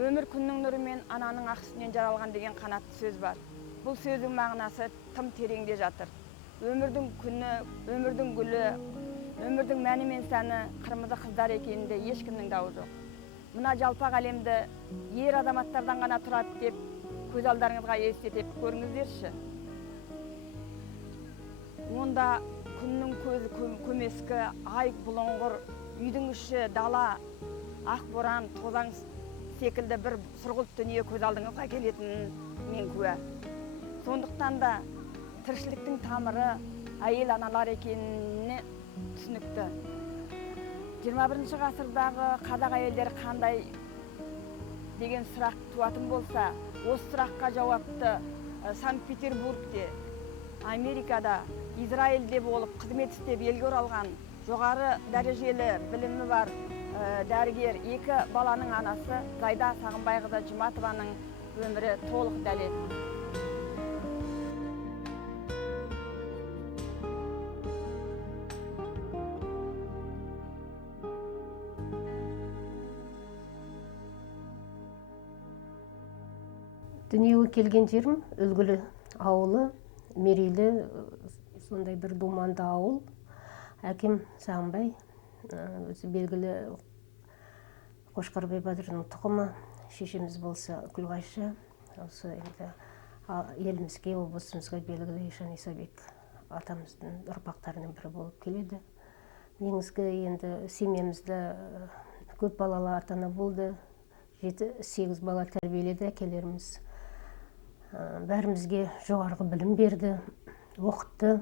Өмір күннің нұрымен ананың ақ сүтінен жаралған деген қанатты сөз бар. Бұл сөздің мағынасы тым тереңде жатыр. Өмірдің күні, өмірдің гүлі, өмірдің мәні мен сәні қырмызы қыздар екенінде ешкімнің дауы жоқ. Мына жалпақ әлемді ер азаматтардан ғана тұрады деп көз алдарыңызға елестетіп көріңіздерші. Онда күннің көзі көмескі, ай бұлыңғыр, үйдің іші дала, ақ боран, тозаң секілді бір сұрғылт дүние көз алдыңызға келетінін мен куә. Сондықтан да тіршіліктің тамыры әйел аналар екеніне түсінікті. 21 ғасырдағы қазақ әйелдері қандай деген сұрақ туатын болса, осы сұраққа жауапты Санкт-Петербургте, Америкада, Израильде болып қызмет істеп елге оралған жоғары дәрежелі білімі бар дәрігер, екі баланың анасы Зайда Сағынбайқызы Жұматованың өмірі толық дәлел. Дүниеге келген жерім Үлгілі ауылы, мерейлі, сондай бір думанды ауыл. Әкем Сағынбай, өзі белгілі Қошқарбай Батырдың тұқымы, шешеміз болса Күлғайша, осы енді елімізге, облысымызға белгілі Ишан Исабек атамыздың ұрпақтарының бірі болып келеді. Негізгі енді семьямызда көп балалы ата-ана болды, 7-8 бала тәрбиеледі әкелеріміз. Бәрімізге жоғарғы білім берді, оқытты.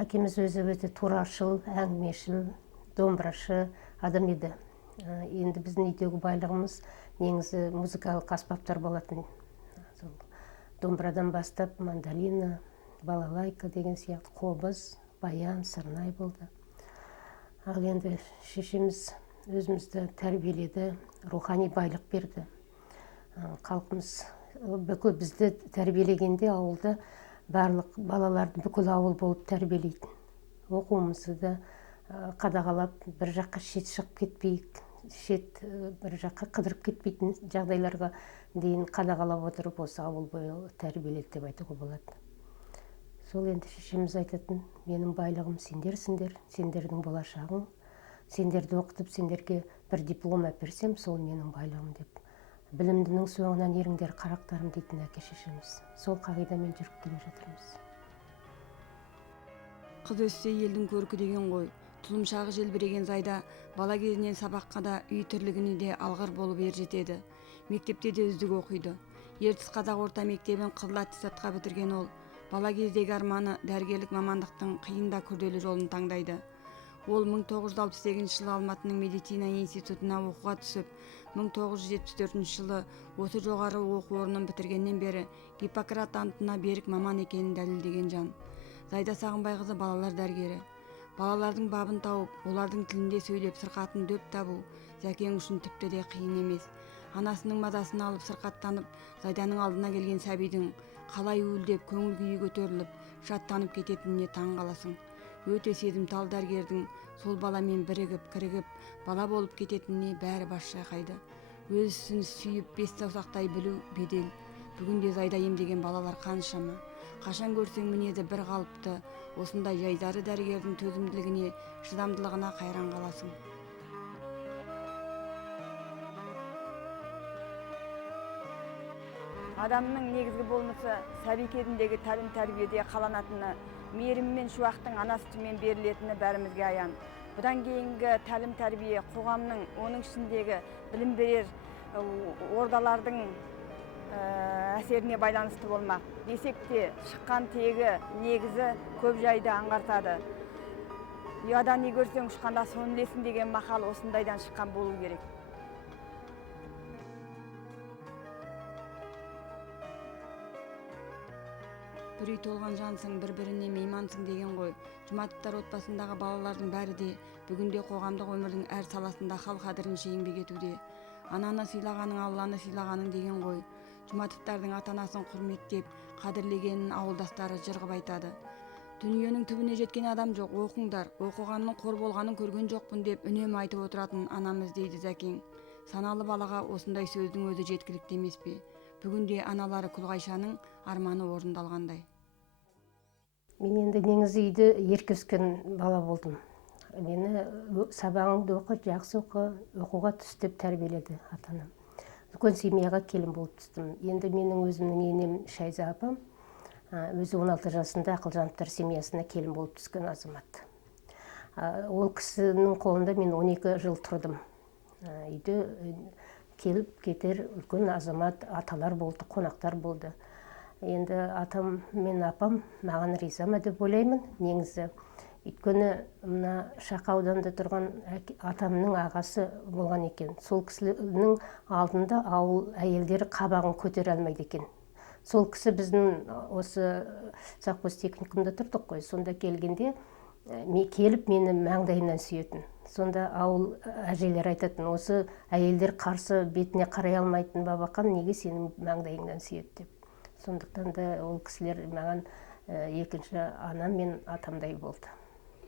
Әкеміз өзі өте турашыл, әңгімешіл, домбырашы адам еді. Енді біздің үйдегі байлығымыз негізі музыкалық аспаптар болатын. Домбырадан бастап мандолина, балалайка деген сияқты, қобыз, баян, сырнай болды. Ал енді шешеміз өзімізді тәрбиеледі, рухани байлық берді. Халқымыз бүкіл бізді тәрбиелегенде ауылда барлық балаларды бүкіл ауыл болып тәрбиелейтін. Оқуымызды да қадағалап, бір жаққа шет шығып кетпейік, бір жаққа қыдырып кетпейтін жағдайларға дейін қадағалап отырып, осы ауыл бойы тәрбиеледі деп айтуға болады. Сол енді шешеміз айтатын, менің байлығым сендерсіңдер, сендердің болашағың, сендерді оқытып, сендерге бір диплом әперсем, сол менің байлығым деп. Білімдінің соңынан еріңдер қарақтарым дейтін әке шешеміз. Сол қағидамен жүріп келе жатырмыз. Қыз өссе елдің көркі деген ғой. Тұлымшағы желбіреген Зайда бала кезінен сабаққа да, үй тірлігіне де алғыр болып ержетеді. Мектепте де үздік оқиды. Ертіс қазақ орта мектебін Қызыл аттестатқа бітірген ол, бала кездегі арманы дәрігерлік мамандықтың қиын да күрделі жолын таңдайды. Ол 1968 жылы Алматының медицина институтына оқуға түсіп, 1974 жылы осы жоғары оқу орнын бітіргеннен бері Гиппократ антына берік маман екенін дәлелдеген жан. Зайда Сағынбайқызы балалар дәрігері. Балалардың бабын тауып, олардың тілінде сөйлеп сырқатын дөп табу Зәкең үшін тіпті де қиын емес. Анасының мазасын алып сырқаттанып, Зайданың алдына келген сәбидің қалай уілдеп, көңіл күйі көтеріліп, шаттанып кететініне таң қаласың. Өте сезімтал дәрігердің сол баламен бірігіп, бала болып кететініне бәрі бас шайқайды. Өз ісін сүйіп, бес саусақтай білу бедел. Бүгінде Зайда емдеген балалар қаншама. Қашан көрсең мінезі бір қалыпты, осындай жайдары дәрігердің төзімділігіне, шыдамдылығына қайран қаласың. Адамның негізгі болмысы сәби кезіндегі тәлім тәрбиеде қаланатыны, мейірім мен шуақтың ана сүтімен берілетіні бәрімізге аян. Бұдан кейінгі тәлім тәрбие қоғамның, оның ішіндегі білім берер ордалардың әсеріне байланысты болмақ. Десек те, шыққан тегі, негізі көп жайды аңғартады. Ұядан не көрсең ұшқанда соны ілесің деген мақал осындайдан шыққан болу керек. Бір үй толған жансың, бір-біріне меймансың деген ғой. Жұматовтар отбасындағы балалардың бәрі де бүгінде қоғамдық өмірдің әр саласында хал қадірінше еңбек етуде. Ананы сыйлағаның Алланы сыйлағаның деген ғой. Жұматовтардың ата-анасын құрметтеп, қадірлегенін ауылдастары жырғып айтады. Дүниенің түбіне жеткен адам жоқ, оқыңдар, оқығанның қор болғанын көрген жоқпын деп үнемі айтып отыратын анамыз дейді Зәкең. Саналы балаға осындай сөздің өзі жеткілікті емес пе? Бүгінде аналары Күлғайшаның арманы орындалғандай. Мен енді негізі үйде ерке өскен бала болдым. Мені сабағыңды оқы, жақсы оқы, оқуға түс деп тәрбиеледі ата-анам. Үлкен семьяға келін болып түстім. Енді менің өзімнің енем Шайза апам, өзі 16 жасында Ақылжановтар семьясына келін болып түскен азамат. Ол кісінің қолында мен 12 жыл тұрдым. Үйде келіп кетер үлкен азамат, аталар болды, қонақтар болды. Енді атам мен апам маған риза ма деп ойлаймын, негізі. Өйткені мына Шақа ауданында тұрған атамның ағасы болған екен. Сол кісінің алдында ауыл әйелдері қабағын көтере алмайды екен. Сол кісі біздің осы Совхоз техникумда тұрдық қой. Сонда келгенде келіп мені маңдайымнан сүйетін. Сонда ауыл әжелер айтатын, осы әйелдер қарсы бетіне қарай алмайтын Бабақан, неге сенің маңдайыңнан сүйеді деп. Сондықтан да ол кісілер маған екінші анам мен атамдай болды.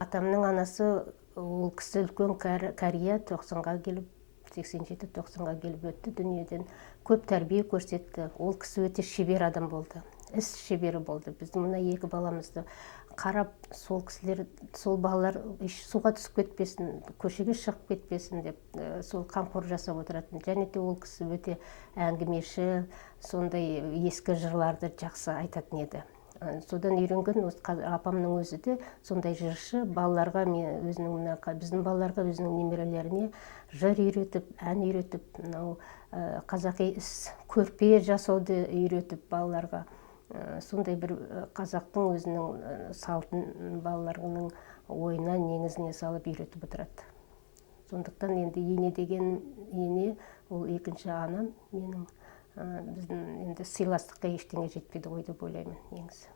Атамның анасы, ол кісі үлкен кәрия, 90-ға келіп, 87-90-ға келіп өтті дүниеден. Көп тәрбие көрсетті. Ол кісі өте шебер адам болды. Іс шебері болды. Біздің мына екі баламызды қарап, сол кісілер, сол балалар суға түсіп кетпесін, көшеге шығып кетпесін деп, сол қамқор жасап отыратын. Және де ол кісі өте әңгімеші, сондай ескі жырларды жақсы айтатын еді. Содан үйренген апамның өзі де сондай жыршы, балаларға, біздің балаларға, өзінің немерелеріне жыр үйретіп, ән үйретіп, қазақи іс көрпе жасауды үйретіп балаларға. Сондай бір қазақтың өзінің салтын балаларының ойына, негізіне салып үйретіп отырады. Сондықтан енді ене деген ене, ол екінші анам менің. Біздің енді сыйластыққа ештеңе жетпеді ғой деп ойлаймын негізі.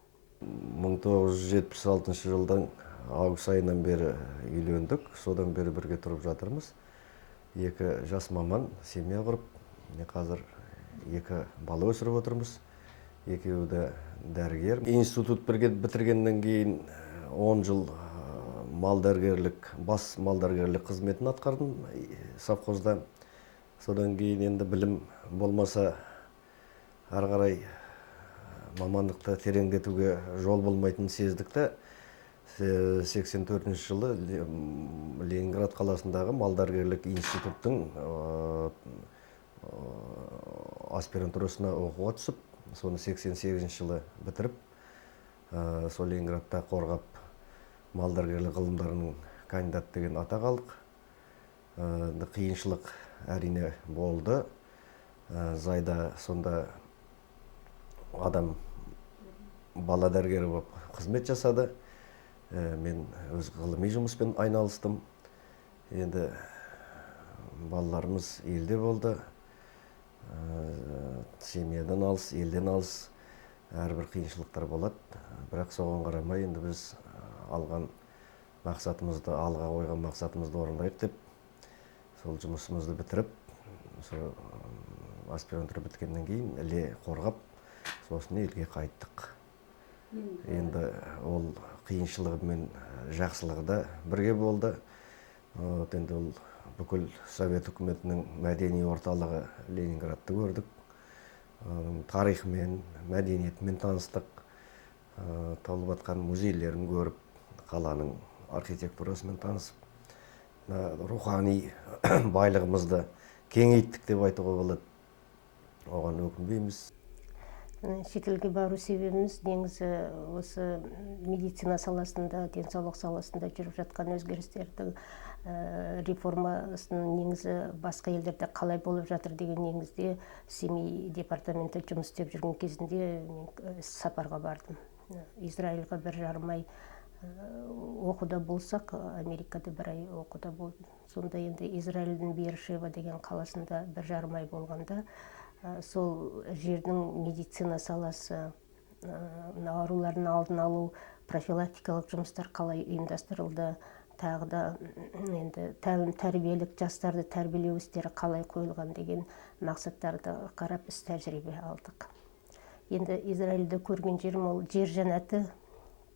1976 жылдан август айынан бері үйлендік, содан бері бірге тұрып жатырмыз. Екі жас маман семья құрып, қазір екі бала өсіріп отырмыз. Екеуі де дәрігер. Институт бірге бітіргеннен кейін 10 жыл бас мал дәрігерлік қызметін атқардым совхозда. Содан кейін енді білім болмаса, ары қарай мамандықты тереңдетуге жол болмайтынын сездік та, 84 жылы Ленинград қаласындағы малдәрігерлік институттың аспирантурасына оқуға түсіп, соны 88 жылы бітіріп, сол Ленинградта қорғап малдәрігерлік ғылымдарының кандидат деген атақ алдық. Қиыншылық әрине болды. Зайда сонда адам бала дәрігері болып қызмет жасады. Мен өз ғылыми жұмыспен айналыстым. Енді балаларымыз елде болды. Семьядан алыс, елден алыс әрбір қиыншылықтар болады. Бірақ соған қарамай енді біз алған мақсатымызды, алға қойған мақсатымызды орындайық деп, сол жұмысымызды бітіріп, аспирантура біткеннен кейін іле қорғап, сосын елге қайттық. Енді ол қиыншылығы мен жақсылығы да бірге болды. Енді ол бүкіл Совет үкіметінің мәдени орталығы Ленинградты көрдік. Тарихымен, мәдениетімен таныстық. Толып атқан музейлерін көріп, қаланың архитектурасымен танысып, рухани байлығымызды кеңейттік деп айтуға болады. Оған өкінбейміз. Шетелге бару себебіміз негізі осы медицина саласында, денсаулық саласында жүріп жатқан өзгерістердің реформасының негізі басқа елдерде қалай болып жатыр деген негізде Семей департаменті жұмыс істеп жүрген кезінде мен сапарға бардым. Израильға 1,5 ай оқуда болсақ, Америкада 1 ай оқуда болдым. Сонда енді Израильдің Бершева деген қаласында 1,5 ай болғанда, сол жердің медицина саласы, аурулардың алдын алу, профилактикалық жұмыстар қалай ұйымдастырылды, тағы да енді тәрбиелік жастарды тәрбиелеу істері қалай қойылған деген мақсаттарды қарап іс тәжірибе алдық. Енді Израильді көрген жерім ол жер жәннаты,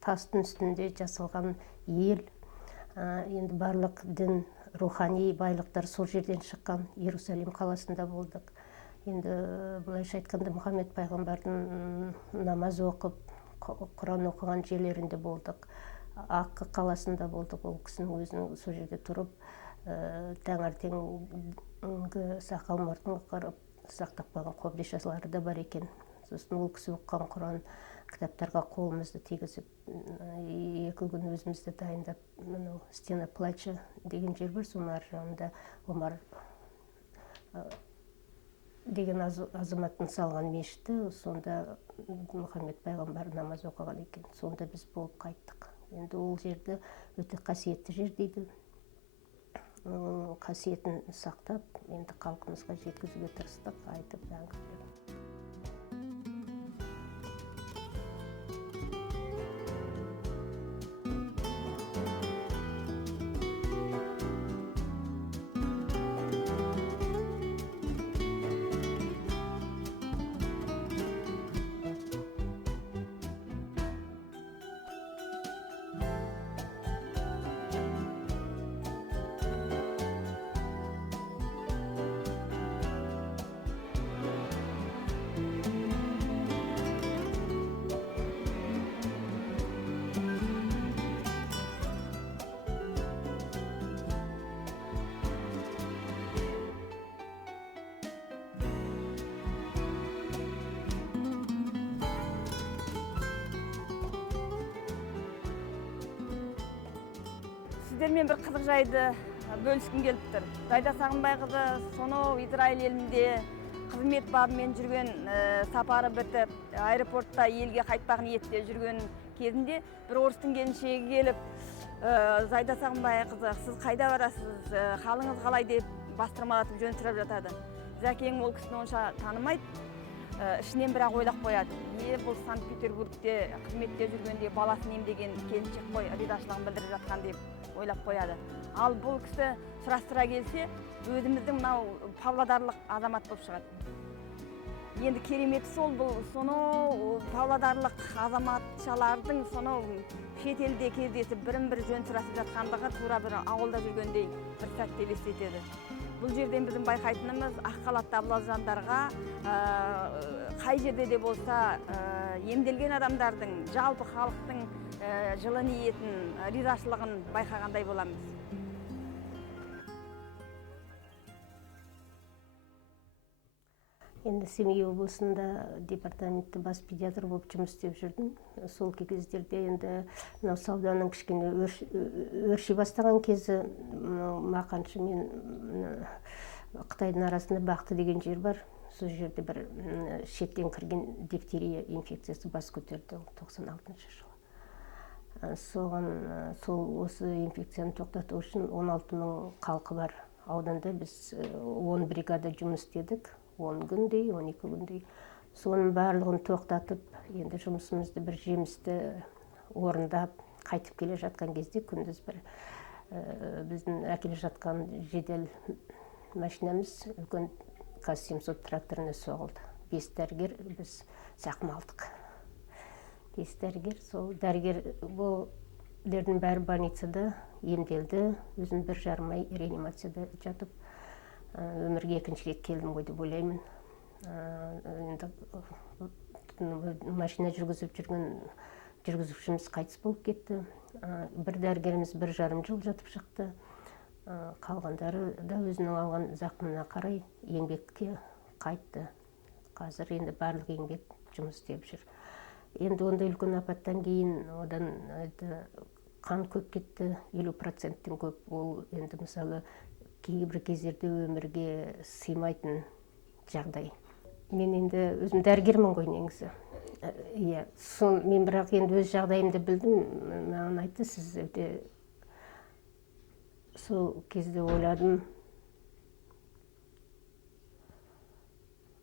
тастың үстінде жасалған ел, енді барлық дін рухани байлықтар сол жерден шыққан. Иерусалим қаласында болдық. Енді былайша айтқанда Мұхаммед пайғамбардың намаз оқып, Құран оқыған жерлерінде болдық. Аққы қаласында болдық. Ол кісінің өзінің сол жерде тұрып, таңертеңгі сақал мұртын қырып сақтап қойған қобдишалары да бар екен. Сосын ол кісі оқыған Құран кітаптарға қолымызды тигізіп, 2 күн өзімізді дайындап, стена плача деген жер бар, соның ар жағында Омар деген азаматтың салған мешіті, сонда Мұхаммед пайғамбар намаз оқыған екен. Сонда біз болып қайттық. Енді ол жерді өте қасиетті жер дейді. Қасиетін сақтап, енді халқымызға жеткізуге тырыстық, айтып әңгімелеп. Сіздермен бір қызық жайды бөліскім келіп тұр. Зайда Сағынбайқызы сонау Израиль елінде қызмет бабымен жүрген, сапары бітіп, аэропортта елге қайтпақ ниетте жүрген кезінде бір орыстың келіншегі келіп, Зайда Сағынбайқызы, сіз қайда барасыз, халыңыз қалай деп бастырмалатып жөн сұрап жатады. Зәкең ол кісіні онша танымайды, ішінен бірақ ойлап қояды. Бұл Санкт-Петербургте қызметте жүргенде баласын емдеген келіншек қой, ризашылығын білдіріп жатқан деп ойлап қояды. Ал бұл кісі сұрастыра келсе, өзіміздің мынау павлодарлық азамат болып шығады. Енді кереметі сол, бұл сонау павлодарлық азаматшалардың сонау шетелде кездесіп бірін-бірі жөн сұрасып жатқандығы тура бір ауылда жүргендей бір сәтте елестетеді. Бұл жерден біздің байқайтынымыз ақ халатты абзал жандарға қай жерде де болса емделген адамдардың, жалпы халықтың жылы ниетін, ризашылығын байқағандай боламыз. Енді Семей облысында департаментті бас педиатр болып жұмыс істеп жүрдім. Сол кездерде енді сауданың кішкене өрши бастаған кезі, Мақаншы мен Қытайдың арасында Бақты деген жер бар. Сол жерде бір шеттен кірген дифтерия инфекциясы бас көтерді 96 жылы. Сол осы инфекцияны тоқтату үшін 16 000 халқы бар ауданда біз 10 бригада жұмыс істедік. 10 күндей, 12 күндей. Соның барлығын тоқтатып, енді жұмысымызды бір жемісті орындап, қайтып келе жатқан кезде күндіз бір біздің әкеле жатқан жедел машинамыз үлкен КАЗ-700 тракторына соғылды. 5 дәрігер біз зақым алдық. 5 дәрігер, сол дәрігер бұлердің бәрі больницада емделді. Өзім 1,5 ай реанимацияда жатып, өмірге екінші рет келдім ғой деп ойлаймын. Машина жүргізіп жүрген жүргізушіміз қайтыс болып кетті. Бір дәрігеріміз 1,5 жыл жатып шықты. Қалғандары да өзінің алған зақымына қарай еңбекке қайтты. Қазір енді барлық еңбек жұмыс істеп жүр. Енді ондай үлкен апаттан кейін одан қан көп кетті, 50%-тен көп. Ол енді мысалы кейбір кездерде өмірге сыймайтын жағдай. Мен енді өзім дәрігермін ғой негізі. Мен бірақ енді өз жағдайымды білдім. Маған айтты, сіз өте сол кезде ойладым.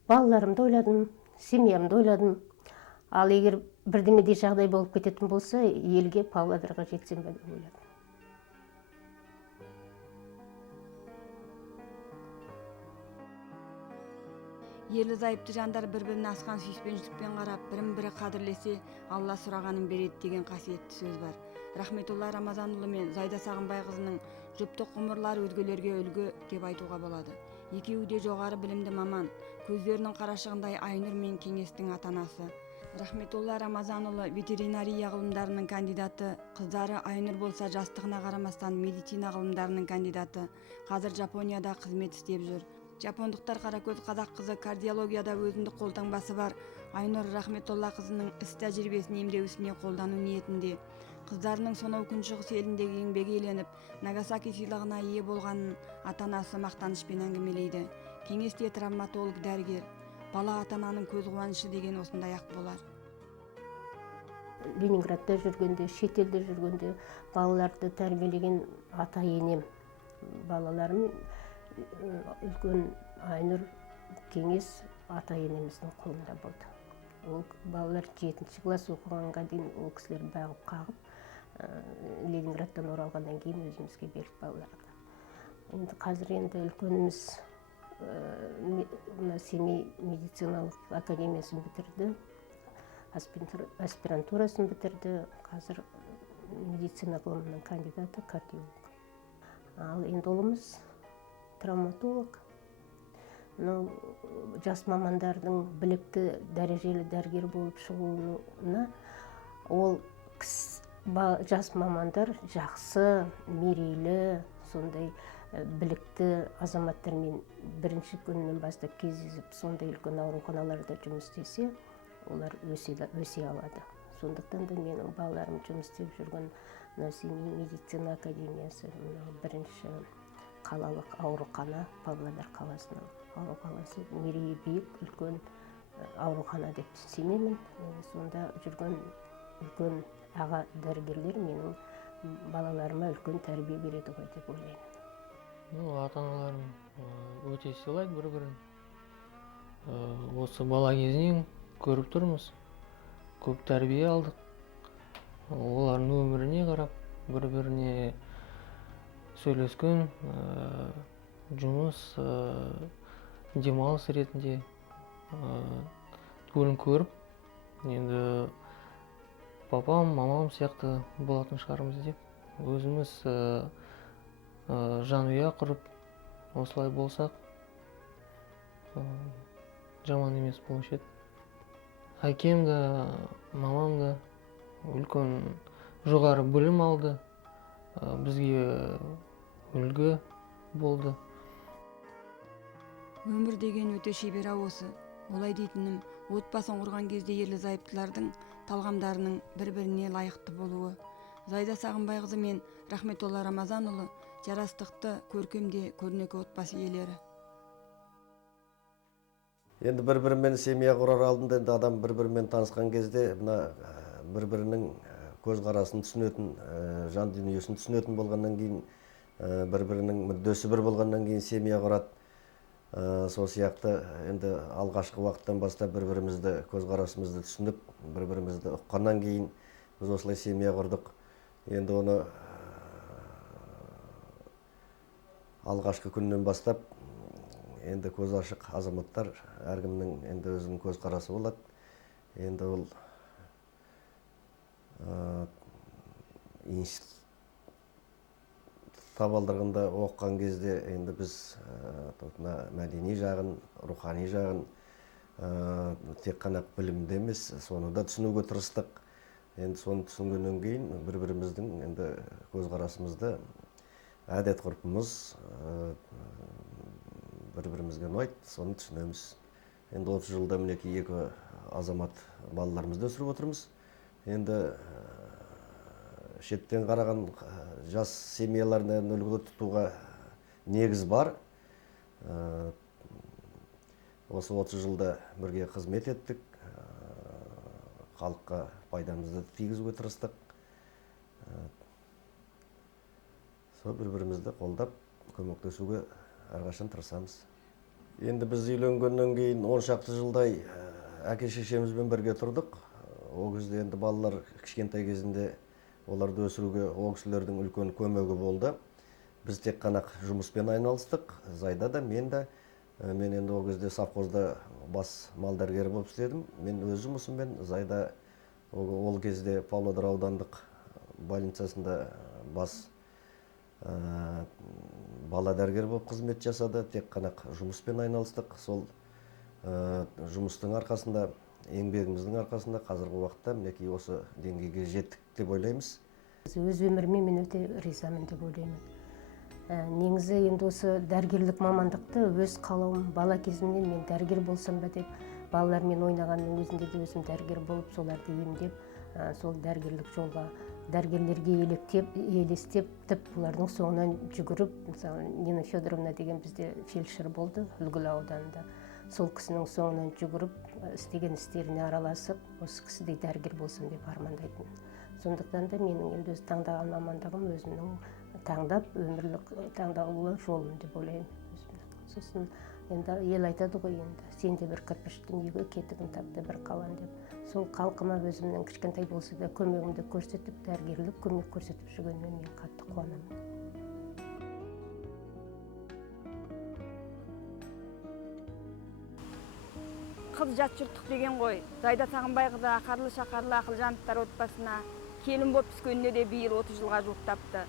Балаларымды ойладым, семьямды ойладым. Ал егер бірдемедей жағдай болып кететін болса, елге Павлодарға жетсем бе деп ойладым. Ерлі зайыпты жандар бір-біріне асқан сүйіспеншілікпен қарап, бірін-бірі қадірлесе, Алла сұрағанын береді деген қасиетті сөз бар. Рахметулла Рамазанұлы мен Зайда Сағынбайқызының жұптық ғұмырлары өзгелерге үлгі деп айтуға болады. Екеуі де жоғары білімді маман, көздерінің қарашығындай Айнұр мен Кеңестің ата-анасы. Рахметулла Рамазанұлы ветеринария ғылымдарының кандидаты, қыздары Айнұр болса жастығына қарамастан медицина ғылымдарының кандидаты. Қазір Жапонияда қызмет істеп жүр. Жапондықтар қаракөз қазақ қызы кардиологияда өзіндік қолтаңбасы бар Айнұр Рахметолла қызының іс тәжірибесін емдеу ісіне қолдану ниетінде. Қыздарының сонау күншығыс еліндегі еңбегі еленіп, Нагасаки сыйлығына ие болғанын ата-анасы мақтанышпен әңгімелейді. Кеңесте травматолог дәрігер. Бала ата-ананың көз қуанышы деген осындай ақ болар. Ленинградта жүргенде, шетелде жүргенде балаларды тәрбиелеген ата енем. Балаларым үлкен Айнұр, Кеңес ата енеміздің қолында болды. Ол балалар 7-ші класс оқығанға дейін ол кісілер бағып қағып, Ленинградтан оралғаннан кейін өзімізге беріп балаларға. Енді қазір енді үлкеніміз Семей медициналық академиясын бітірді, аспирантурасын бітірді, қазір медицина ғылымының кандидаты, кардиолог. Ал енді ұлымыз травматолог. Жас мамандардың білікті дәрежелі дәрігер болып шығуына ол жас мамандар жақсы, мерейлі, сондай білікті азаматтармен бірінші күннен бастап кездесіп, сондай үлкен ауруханаларда жұмыс істесе, олар өсе алады. Сондықтан да менің балаларым жұмыс істеп жүрген Семей медицина академиясы бірінші қалалық аурухана, Павлодар қаласының ауруханасы, мерейі биік үлкен аурухана деп сенемін. Сонда жүрген үлкен аға дәрігерлер менің балаларыма үлкен тәрбие береді ғой деп ойлаймын. Ата-аналарым өте сыйлайды бір-бірін. Осы бала кезінен көріп тұрмыз. Көп тәрбие алдық. Олардың өміріне қарап, бір-біріне сөйлескен, жұмыс, демалыс ретінде көрін көріп, енді папам, мамам сияқты болатын шығармыз деп, өзіміз жанұя құрып, осылай болсақ, жаман емес болушы еді. Әкем де, мамам да үлкен жоғары білім алды, бізге үлгі болды. Өмір деген өте шебер осы. Олай дейтінім, отбасын құрған кезде ерлі-зайыптылардың талғамдарының бір-біріне лайықты болуы. Зайда Сағынбайқызы мен Рахметолла Рамазанұлы жарастықты, көркемде көрнекі отбасы иелері. Енді бір-бірімен семья құрар алдында енді адам бір-бірімен танысқан кезде бір-бірінің көзқарасын түсінетін, жан дүниесін түсінетін болғаннан кейін, бір-бірінің мүддесі бір болғаннан кейін семья құрады. Сол сияқты енді алғашқы уақыттан бастап бір-бірімізді көзқарасымызды түсініп, бір-бірімізді ұққаннан кейін біз осылай семья құрдық. Енді оны алғашқы күннен бастап енді көз ашық азаматтар, әркімнің енді өзінің көзқарасы болады. Енді ол институт табалдырығында оқыған кезде енді біз мәдени жағын, рухани жағын тек қана білімде емес, соны да түсінуге тырыстық. Енді соны түсінгеннен кейін бір-біріміздің енді көзқарасымызды, әдет ғұрпымыз бір-бірімізге ұнайды, соны түсінеміз. Енді 30 жылда мінекей екі азамат балаларымызды өсіріп отырмыз. Енді шеттен қараған жас семьяларына үлгі тұтуға негіз бар. Осы 30 жылда бірге қызмет еттік, халыққа пайдамызды тигізуге тырыстық. Сол бір-бірімізді қолдап, көмектесуге әрқашан тырысамыз. Енді біз үйленгеннен кейін 10 шақты жылдай әке-шешемізбен бірге тұрдық. Ол кезде енді балалар кішкентай кезінде оларды өсіруге ол кісілердің үлкен көмегі болды. Біз тек қана жұмыспен айналыстық. Зайда да, мен де. Мен енді ол кезде совхозда бас мал дәрігері болып істедім. Мен өз жұмысыммен, Зайда ол кезде Павлодар аудандық больницасында бас бала дәрігер болып қызмет жасады. Тек қана жұмыспен айналыстық. Сол жұмыстың арқасында, еңбегіміздің арқасында қазіргі уақытта мінекей осы деңгейге жеттік деп ойлаймыз. Өз өміріме мен өте ризамын деп ойлаймын. Негізі енді осы дәрігерлік мамандықты өз қалауым, бала кезімнен мен дәрігер болсам ба деп, балалармен ойнағанның өзінде де өзім дәрігер болып, соларды емдеп, сол дәрігерлік жолға, дәрігерлерге елестеп, бұлардың соңынан жүгіріп, мысалы Нина Федоровна деген бізде фельдшер болды Үлгілі ауданында. Сол кісінің соңынан жүгіріп, істеген істеріне араласып, осы кісідей дәрігер болсам деп армандайтын. Сондықтан да менің енді өз таңдаған мамандығым өзімнің таңдап, өмірлік таңдаулы жолым деп ойлаймын. Сосын енді ел айтады ғой, енді сен де бір кірпіштің үйге кетігін тапты бір қалан деп. Сол халқыма өзімнің кішкентай болса да көмегімді көрсетіп, дәрігерлік көмек көрсетіп жүргеніне мен қатты қуанамын. Қыз жат жұрттық деген ғой. Зайда Сағынбайқызы ақарлы шақарлы Ақылжановтар отбасына келін болып түскеніне де биыл 30 жылға жуықтапты.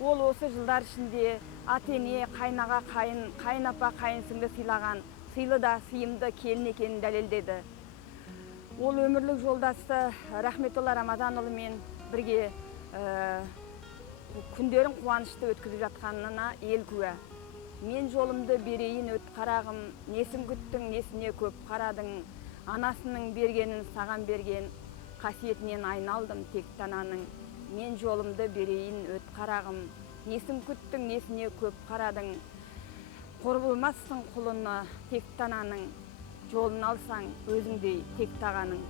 Ол осы жылдар ішінде ата-ене, қайнаға қайын, қайынапа қайынсіңді сыйлаған, сыйлы да сыйымды келін екенін дәлелдеді. Ол өмірлік жолдасы Рахметолла Рамазанұлымен бірге күндерін қуанышты өткізіп жатқанына ел куә. Мен жолымды берейін өт қарағым, несін күттің, несіне көп қарадың, анасының бергенін саған берген, қасиетінен айналдым тек тананың. Мен жолымды берейін өт қарағым, несін күттің, несіне көп қарадың, қор болмассың құлыны тек тананың, жолын алсаң өзіңдей тек тағаның.